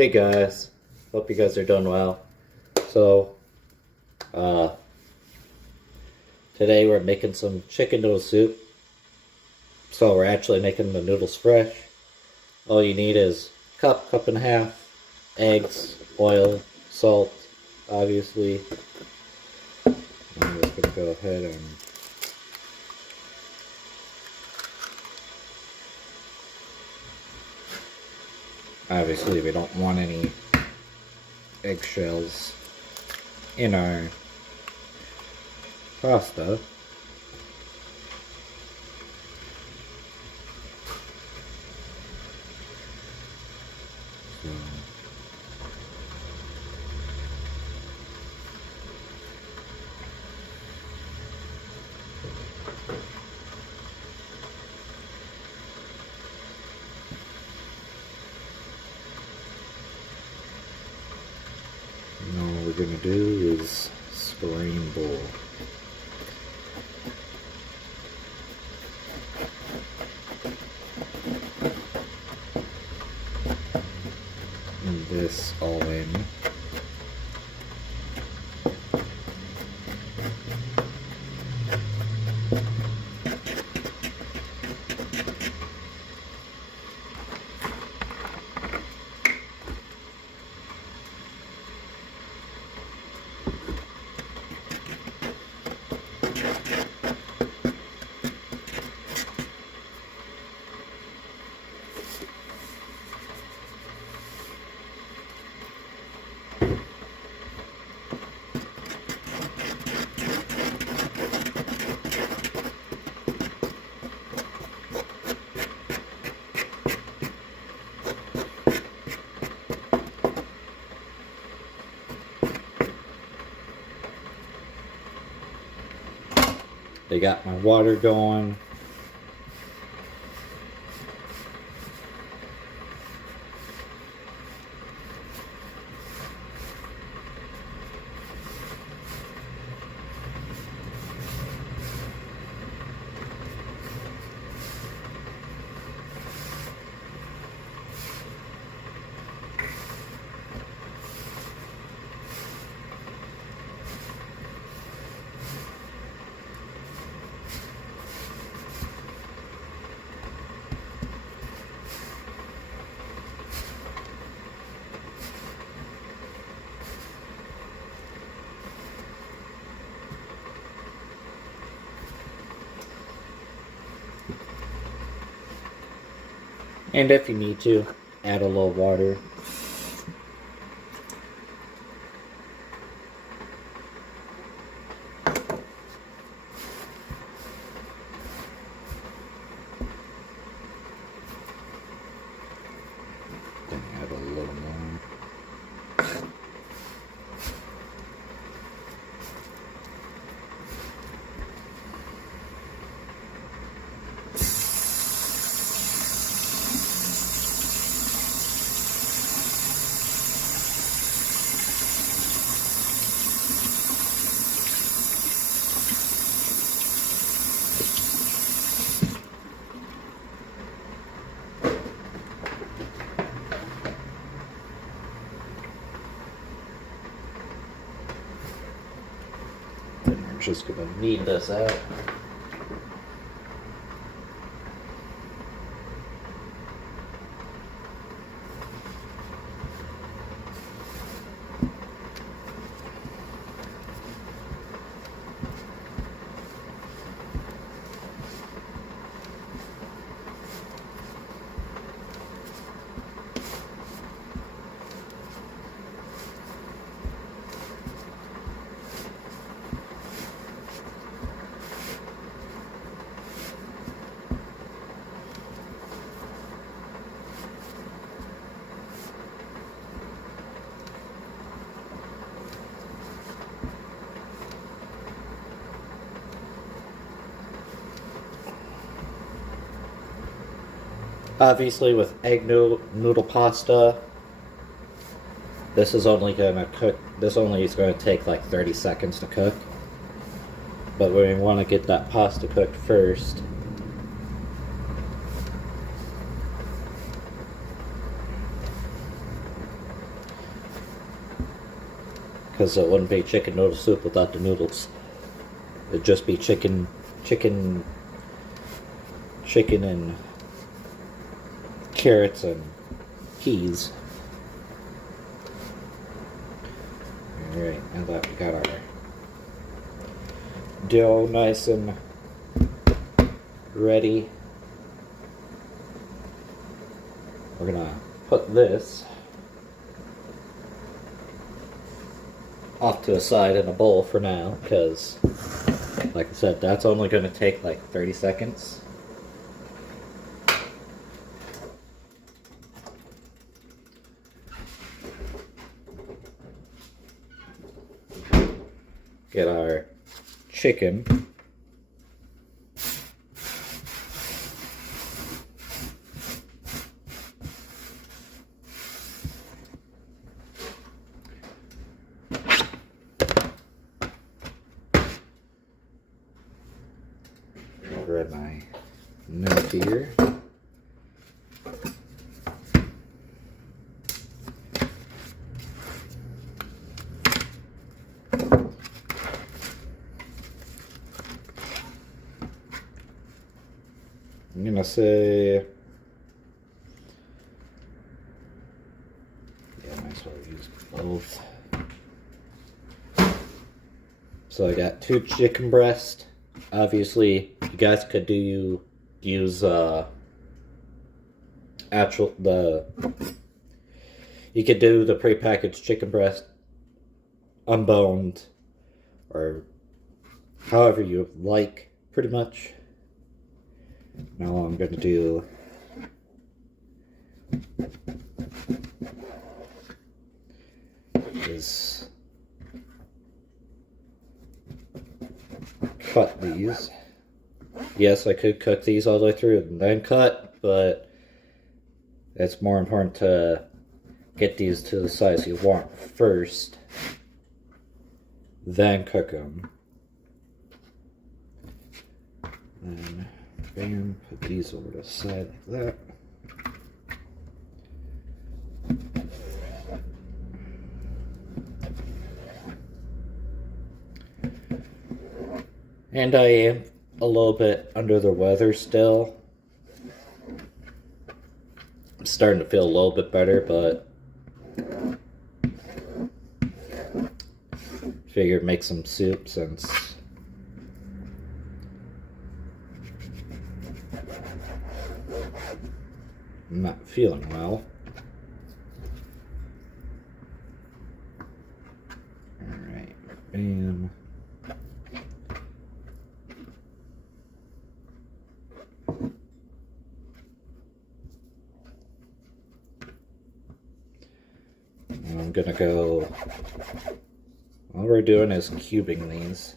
Hey guys, hope you guys are doing well. So, today we're making some chicken noodle soup. So we're actually making the noodles fresh. All you need is cup and a half, eggs, oil, salt, obviously. I'm just gonna go ahead and obviously we don't want any eggshells in our pasta. So, now what we're gonna do is scramble. This all in. They got my water going. And if you need to, add a little water. Then add a little more. Then we're just gonna knead this out. Obviously with egg noodle pasta, this is only gonna cook, this only is gonna take like 30 seconds to cook. But we want to get that pasta cooked first. because it wouldn't be chicken noodle soup without the noodles. It'd just be chicken and carrots and peas. Alright, now that we got our dough nice and ready, we're gonna put this off to a side in a bowl for now, because like I said, that's only going to take like 30 seconds. Get our chicken. Grab my milk here. I'm gonna say, yeah, I might as well use both. So I got 2 chicken breasts. Obviously, you guys could use you could do the prepackaged chicken breast unboned, or however you like, pretty much. Now all I'm going to do is cut these. Yes, I could cook these all the way through and then cut, but it's more important to get these to the size you want first, then cook them. Then, bam, put these over to the side like that. And I am a little bit under the weather still. I'm starting to feel a little bit better, but figured make some soup since I'm not feeling well. Alright, bam. And I'm gonna go, all we're doing is cubing these.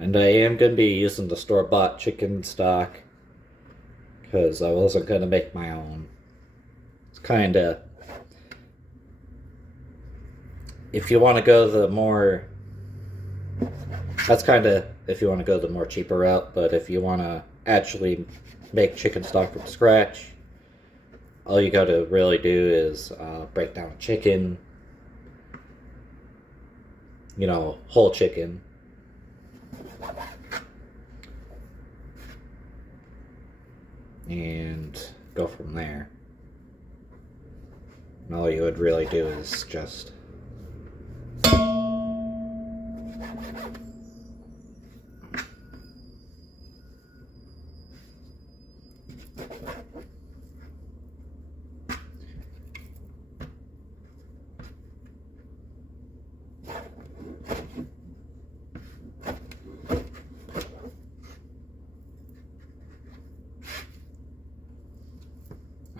And I am going to be using the store-bought chicken stock because I wasn't going to make my own. It's kind of, if you want to go the more, that's kind of if you want to go the more cheaper route, but if you want to actually make chicken stock from scratch, all you got to really do is break down chicken, you know, whole chicken. And go from there. And all you would really do is just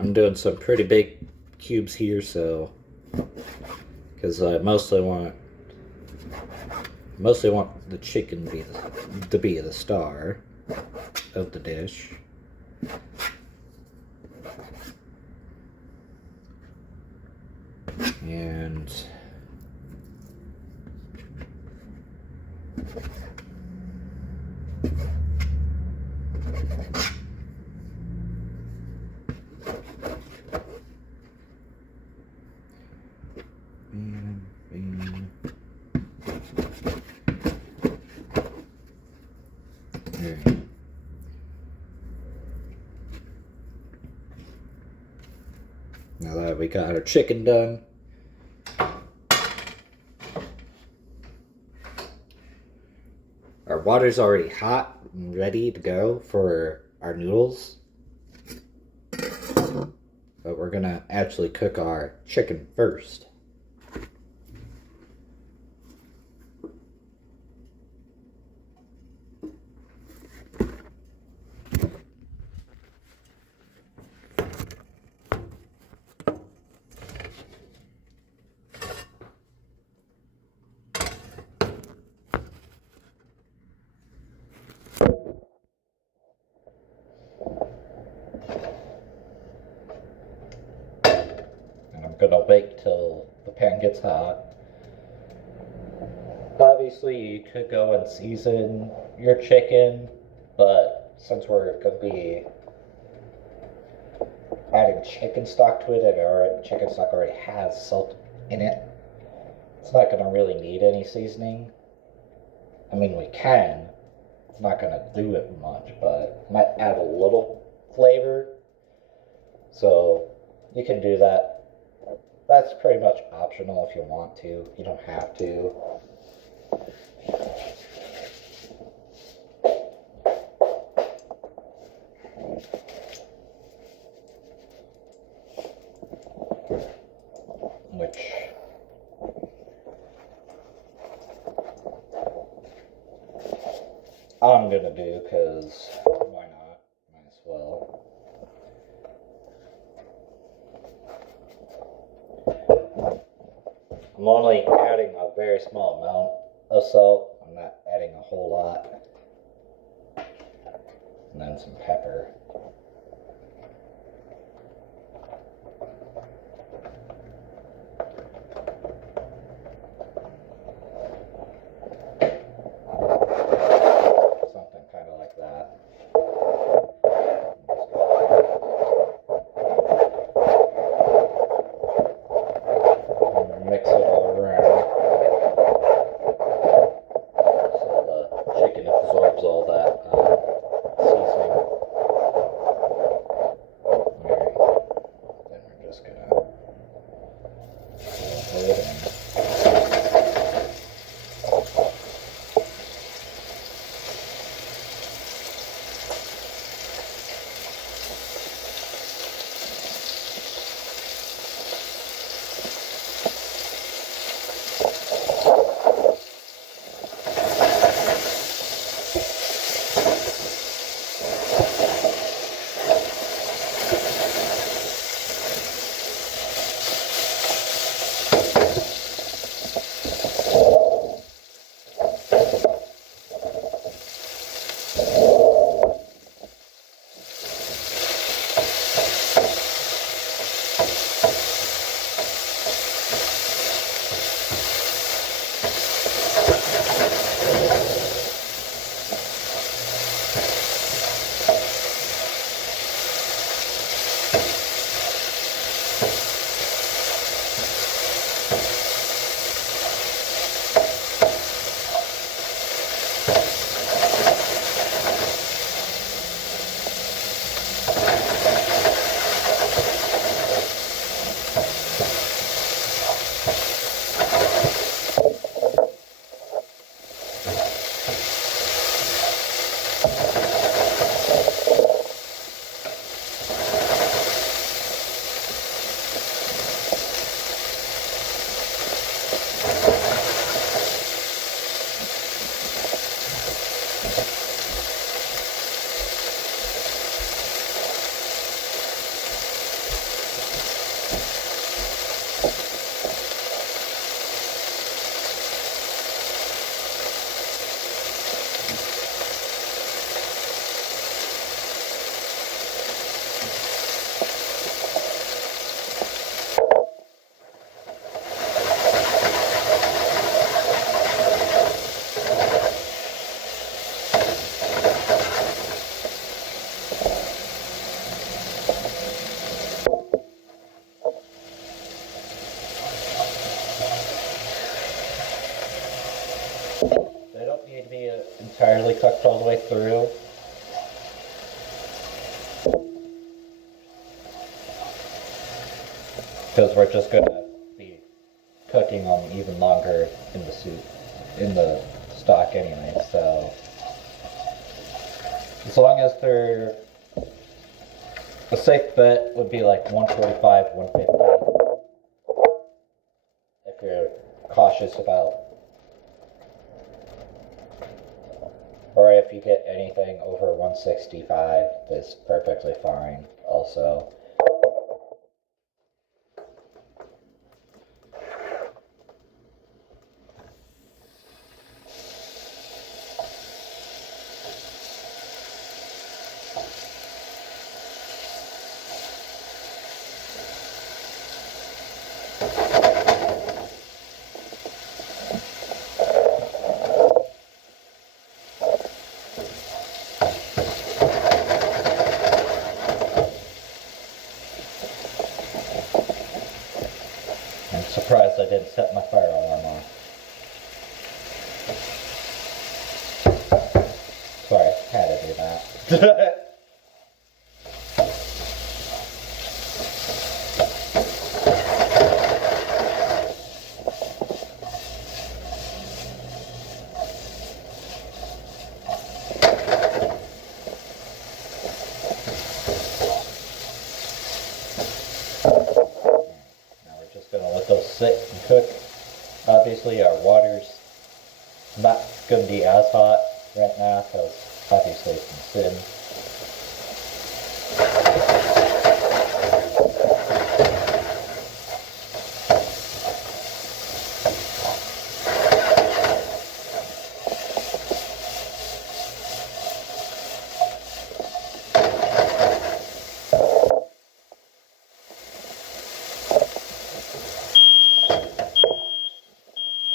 I'm doing some pretty big cubes here, so because I mostly want the chicken to be the star of the dish. And now that we got our chicken done, our water's already hot and ready to go for our noodles. But we're gonna actually cook our chicken first. Gonna wait till the pan gets hot. Obviously, you could go and season your chicken, but since we're gonna be adding chicken stock to it, and our chicken stock already has salt in it, it's not gonna really need any seasoning. I mean, we can. It's not gonna do it much, but it might add a little flavor. So you can do that. That's pretty much optional if you want to. You don't have to. Which I'm gonna do, because why not? Might as well. I'm only adding a very small amount of salt. I'm not adding a whole lot. And then some pepper. Something kind of like that. Mix it all around so the chicken absorbs all that seasoning. Alright, then we're just gonna put it in. all the way through. Because we're just going to be cooking them even longer in the soup, in the stock anyway, so as long as they're, a safe bet would be like 145, 150 if you're cautious about, or if you get anything over 165, that's perfectly fine also. I'm surprised I didn't set my fire alarm on. Sorry, had to do that. Gonna let those sit and cook. Obviously our water's not gonna be as hot right now because obviously it's been sitting.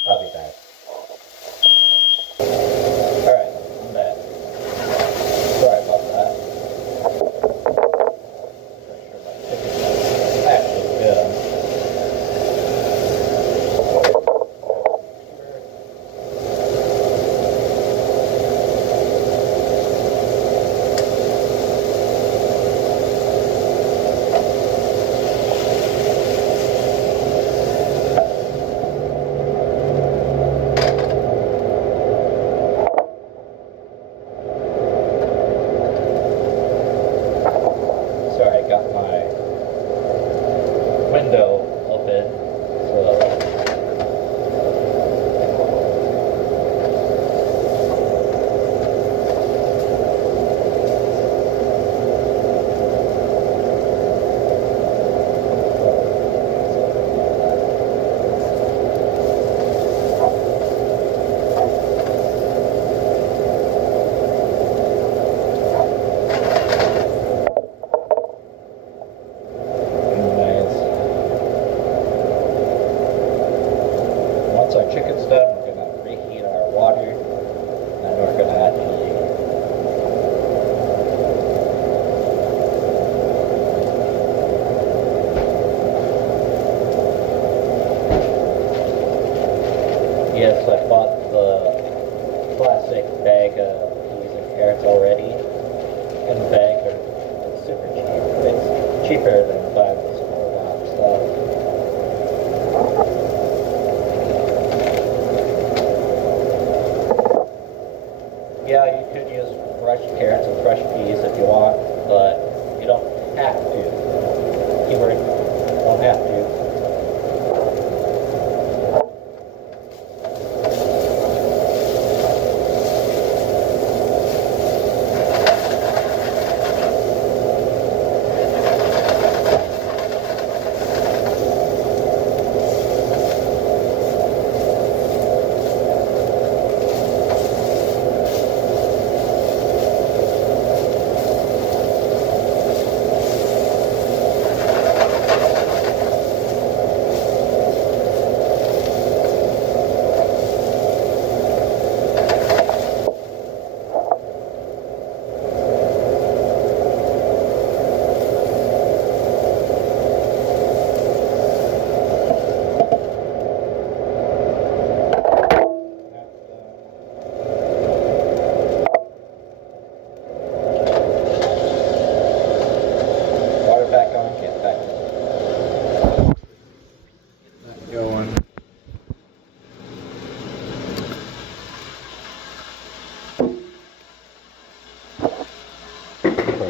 I'll be back. Alright, I'm back. Sorry about that. Actually good. Sorry, I got my window open, so once our chicken's done, we're gonna reheat our water, and then we're gonna actually yes, I bought the plastic bag of peas and carrots already in the bag. It's super cheap. It's cheaper than buying the store-bought stuff. Yeah, you could use fresh carrots and fresh peas if you want, but you don't have to. Keyword, don't have to.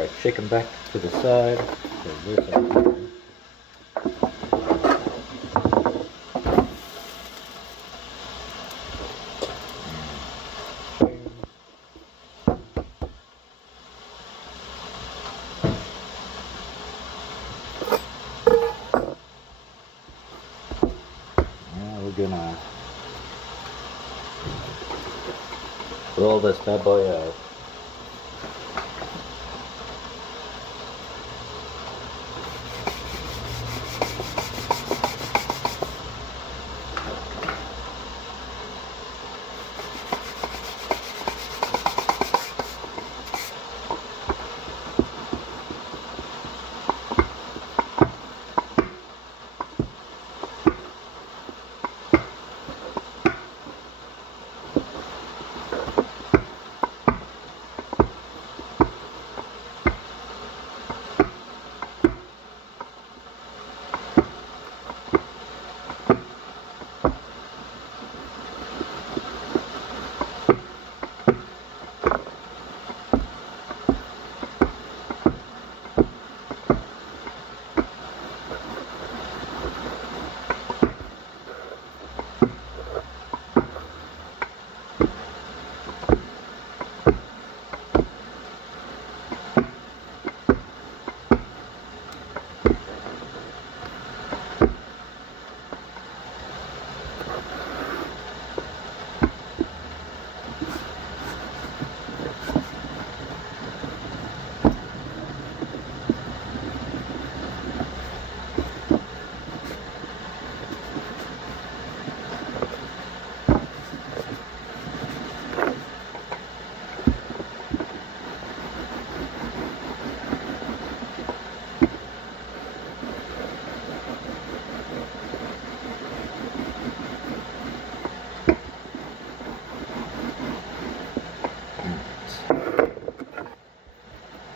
our chicken back to the side. So there's our chicken. Now we're gonna roll this bad boy out.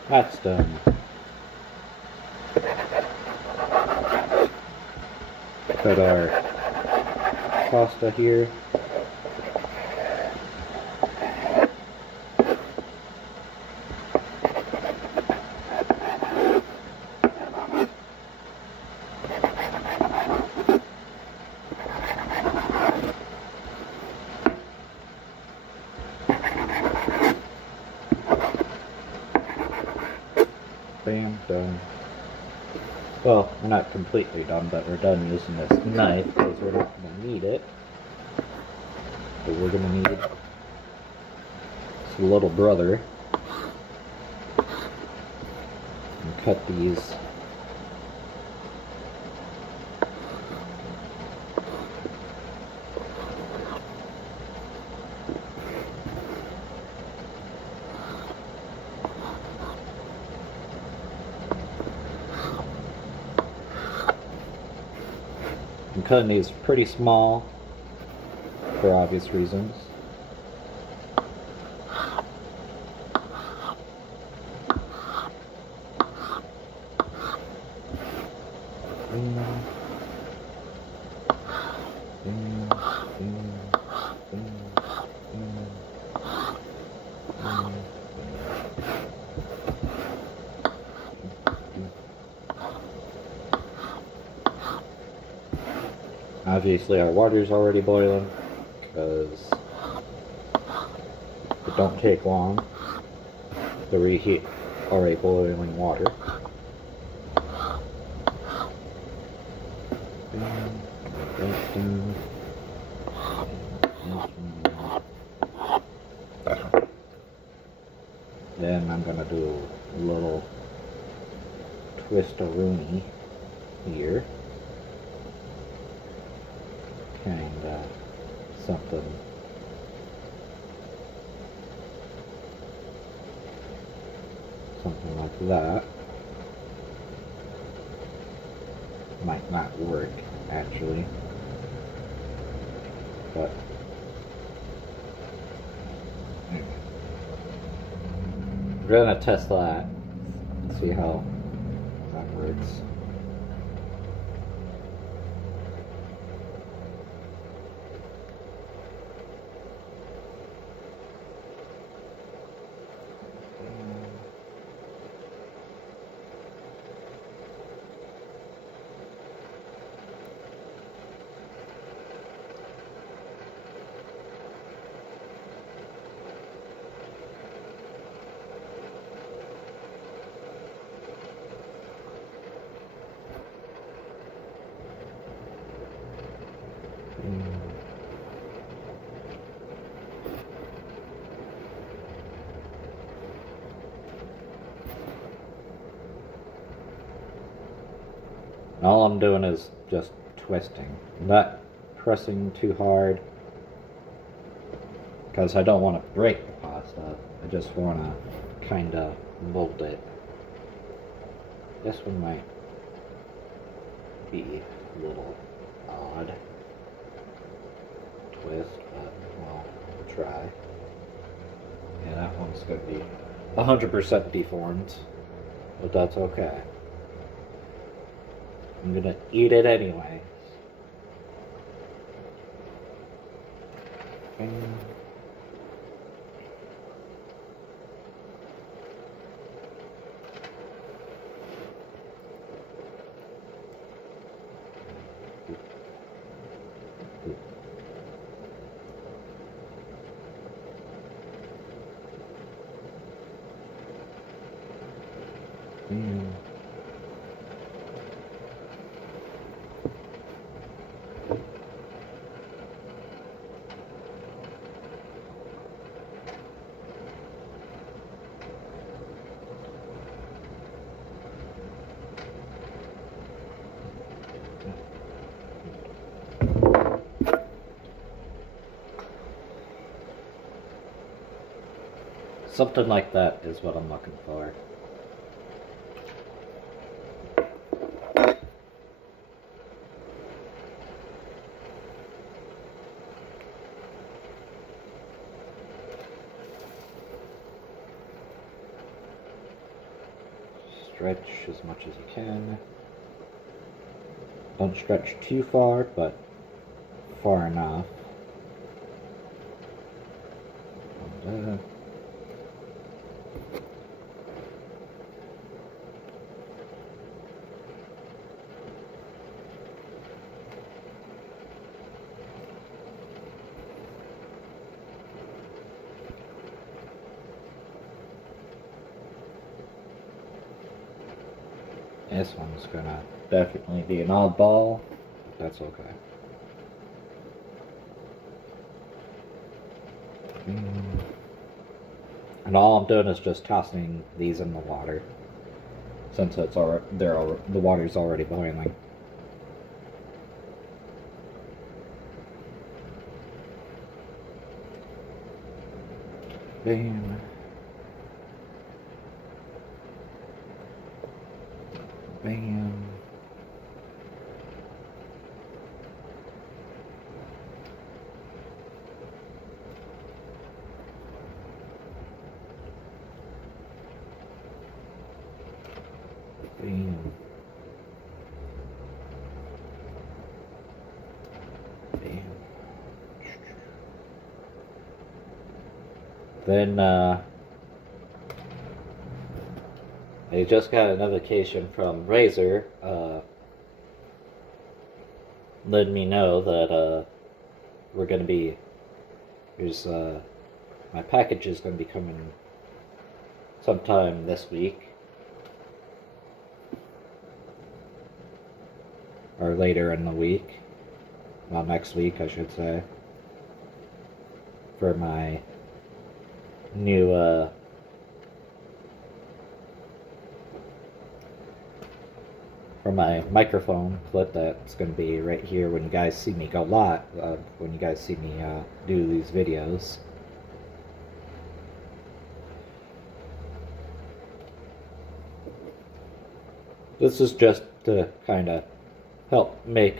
That's done. Put our pasta here. Bam, done. Well, we're not completely done, but we're done using this knife because we're not going to need it. But we're going to need this little brother. And cut these. I'm cutting these pretty small for obvious reasons. Obviously our water's already boiling because it don't take long to reheat already boiling water. Then I'm gonna do a little twist-a-rooney here. Kinda something like that. Might not work actually, but we're gonna test that and see how that works. All I'm doing is just twisting, not pressing too hard, because I don't want to break the pasta. I just want to kind of mold it. This one might be a little odd twist, but well, we'll try. Yeah, that one's going to be 100% deformed, but that's okay. I'm gonna eat it anyway. Something like that is what I'm looking for. Stretch as much as you can. Don't stretch too far, but far enough. And, this one's gonna definitely be an oddball, but that's okay. And all I'm doing is just tossing these in the water, since it's already the water's already boiling. Bam. Bam. Bam. Bam. Then, I just got a notification from Razer, letting me know that, we're gonna be, my package is gonna be coming sometime this week. Or later in the week. Well, next week, I should say. For my new, for my microphone clip that's going to be right here when you guys see me go live, when you guys see me do these videos. This is just to kind of help make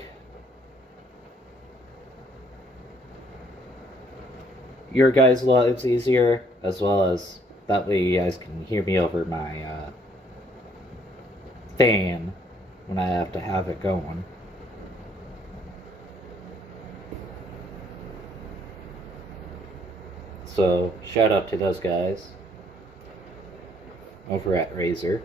your guys' lives easier, as well as that way you guys can hear me over my fan when I have to have it going. So shout out to those guys over at Razer.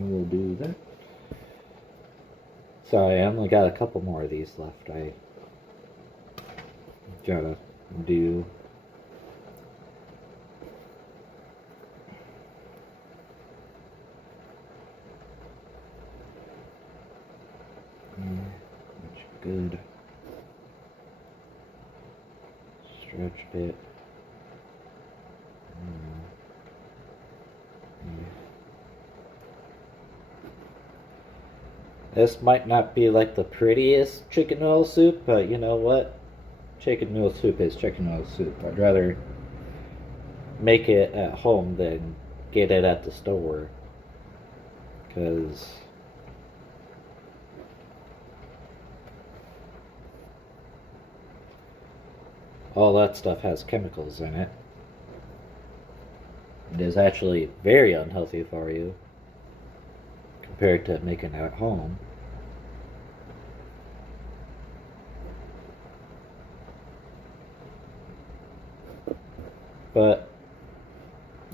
We'll do that. Sorry, I only got a couple more of these left. I gotta do. Good. Stretched it. This might not be like the prettiest chicken noodle soup, but you know what? Chicken noodle soup is chicken noodle soup. I'd rather make it at home than get it at the store. Because all that stuff has chemicals in it. It is actually very unhealthy for you compared to making it at home. But,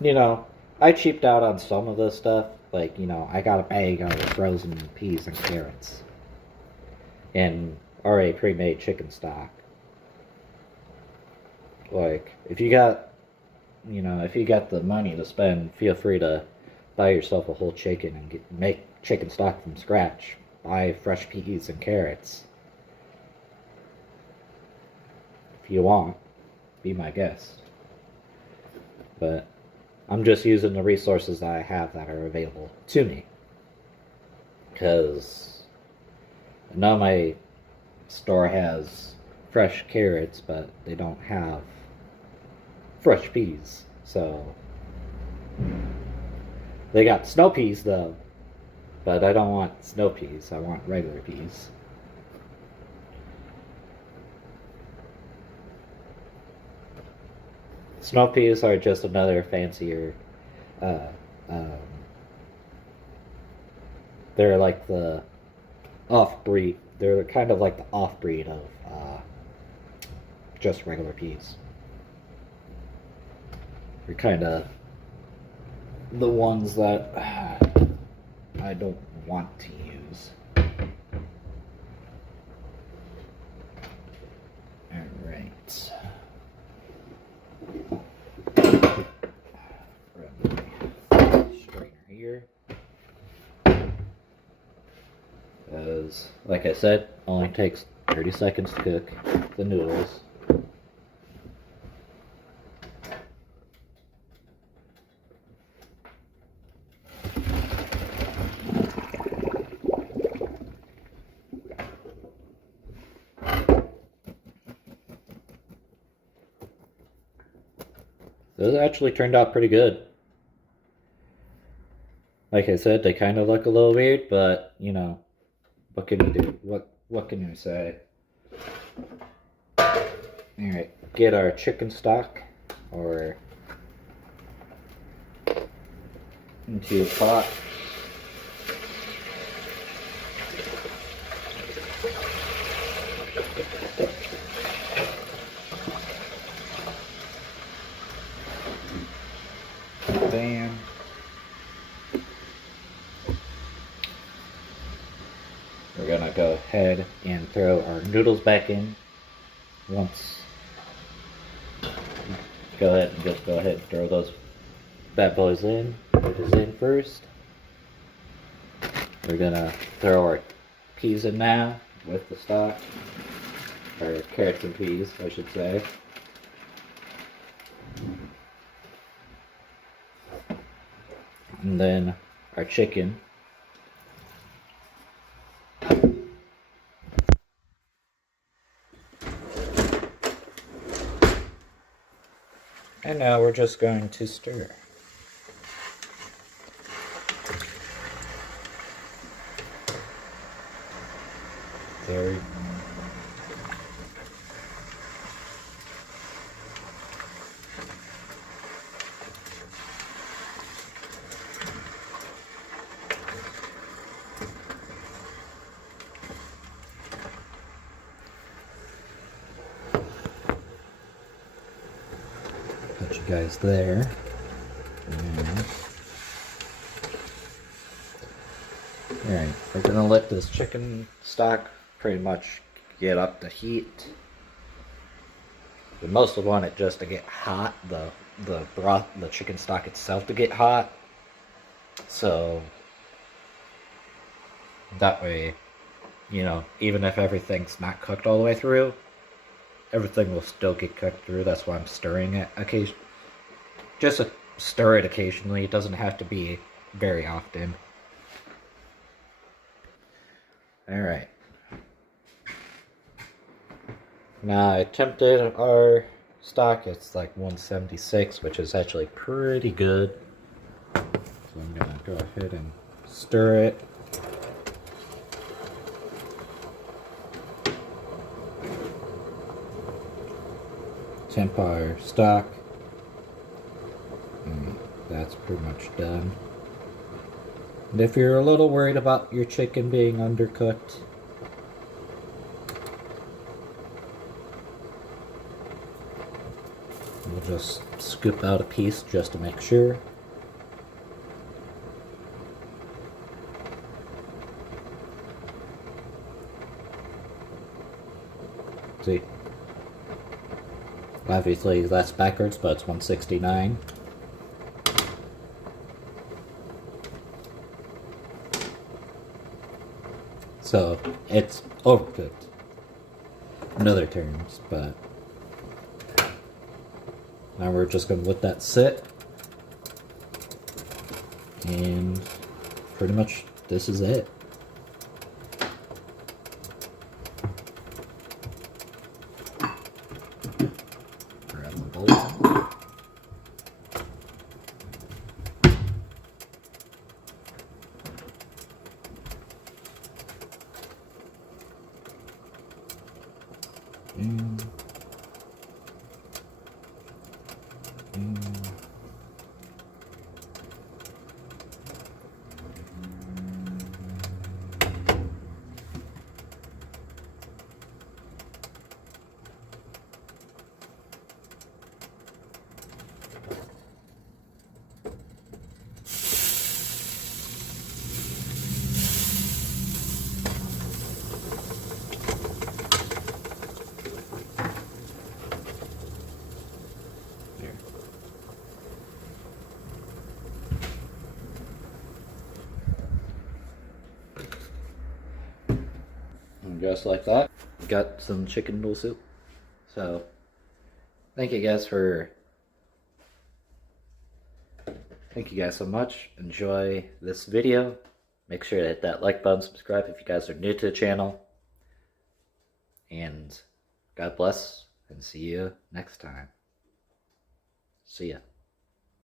you know, I cheaped out on some of this stuff. Like, you know, I got a bag of frozen peas and carrots and already pre-made chicken stock. Like, if you got, you know, if you got the money to spend, feel free to buy yourself a whole chicken and make chicken stock from scratch. Buy fresh peas and carrots. If you want, be my guest. But I'm just using the resources that I have that are available to me. Because I know my store has fresh carrots, but they don't have fresh peas. So they got snow peas though, but I don't want snow peas. I want regular peas. Snow peas are just another fancier. Uh, um, they're like the off-breed. They're kind of like the off-breed of just regular peas. They're kind of the ones that I don't want to use. Alright. Strainer here. Because, like I said, only takes 30 seconds to cook the noodles. Those actually turned out pretty good. Like I said, they kind of look a little weird, but, you know, what can you do? What can you say? Alright, get our chicken stock, or into a pot. Bam. We're gonna go ahead and throw our noodles back in. Once, go ahead and throw those bad boys in. Put this in first. We're gonna throw our peas in now with the stock, or carrots and peas, I should say. And then our chicken. And now we're just going to stir. There we go. Put you guys there. Alright, we're gonna let this chicken stock pretty much get up to heat. We mostly want it just to get hot, the broth, the chicken stock itself to get hot. So that way, you know, even if everything's not cooked all the way through, everything will still get cooked through. That's why I'm stirring it occasionally. Just stir it occasionally. It doesn't have to be very often. Alright. Now I attempted our stock. It's like 176, which is actually pretty good. So I'm gonna go ahead and stir it. Temp our stock. And that's pretty much done. And if you're a little worried about your chicken being undercooked, we'll just scoop out a piece just to make sure. See? Obviously that's backwards, but it's 169. So it's overcooked in other terms, but now we're just going to let that sit, and pretty much this is it. Grab the bowl. And and just like that, got some chicken noodle soup. So thank you guys so much. Enjoy this video. Make sure to hit that like button, subscribe if you guys are new to the channel. And God bless, and see you next time. See ya.